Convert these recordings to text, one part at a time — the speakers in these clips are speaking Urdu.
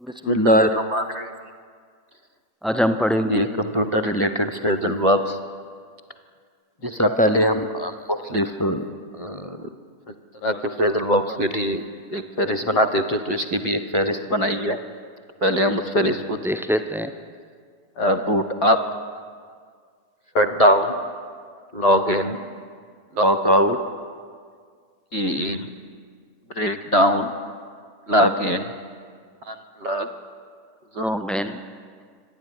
بسم اللہ الرحمن الرحیم۔ آج ہم پڑھیں گے کمپیوٹر ریلیٹڈ فریزل وربس۔ جس طرح پہلے ہم مختلف طرح کے فریزل وربس کے لیے ایک فہرست بناتے تھے، تو اس کی بھی ایک فہرست بنائی ہے۔ پہلے ہم اس فہرست کو دیکھ لیتے ہیں۔ Boot up, shut down, log in, log out, key in, break down, plug in, unplug, zoom in,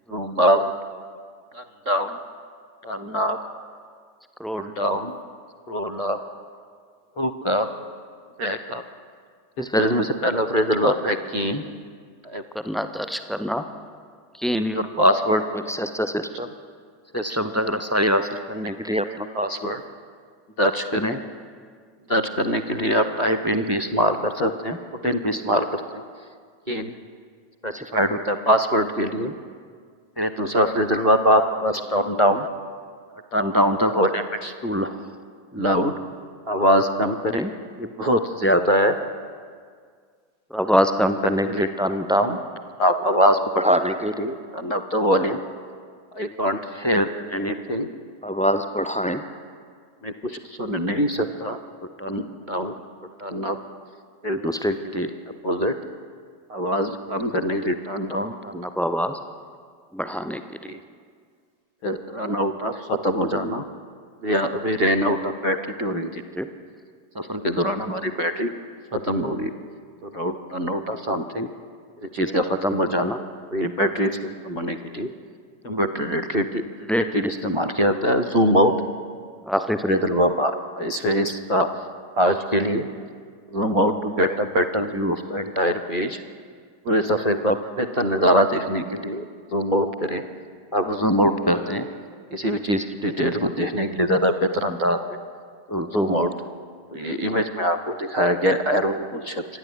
zoom out, turn down, turn up, scroll down, scroll up, hook up, back up۔ Us freeze میں سے پہلا فریزل ورب ہے کین، ٹائپ کرنا، درج کرنا۔ Can your password to access the system, system تک رسائی حاصل کرنے کے لیے اپنا پاسورڈ درج کریں۔ درج کرنے کے لیے آپ ٹائپ ان بھی استعمال کر سکتے ہیں، پٹ ان بھی استعمال کرتے ہیں۔ کین اسپیسیفائڈ ہوتا ہے پاسورڈ کے لیے۔ دوسرا فریزل ورب آپ بس turn down the volume, it's too loud, آواز کم کریں، یہ بہت زیادہ ہے۔ آواز کم کرنے کے لیے ٹرن ڈاؤن، آپ آواز کو بڑھانے کے لیے turn up the volume, I can't hear any thing, آواز بڑھائیں، میں کچھ سن نہیں سکتا، تو ٹرن ڈاؤن، ٹرن اپ۔ پھر دوسرے کے لیے اپوزٹ، آواز کم کرنے کے لیے ٹرن ڈاؤن، ٹرن اپ، آواز بڑھانے کے لیے۔ پھر رن آؤٹ آف، ختم ہو جانا، we run out of battery during the trip, سفر کے دوران ہماری بیٹری ختم ہوگی، تو run out of something, کسی چیز کا ختم ہو جانا، بیٹری ختم ہونے کے لیے کمپیوٹر ریلیٹڈ استعمال کیا جاتا ہے۔ زوم آؤٹ، آخری فریزل ورب اس فہرست کا آج کے لیے۔ Zoom out to get a better view of the entire page, پورے صفحے کا بہتر نظارہ دیکھنے کے لیے زوم آؤٹ کریں۔ آپ زوم آؤٹ کرتے ہیں کسی بھی چیز کی ڈیٹیل کو دیکھنے کے لیے زیادہ بہتر انداز میں، تو زوم آؤٹ۔ یہ امیج میں آپ کو دکھایا گیا ایرو پوزیشن سے۔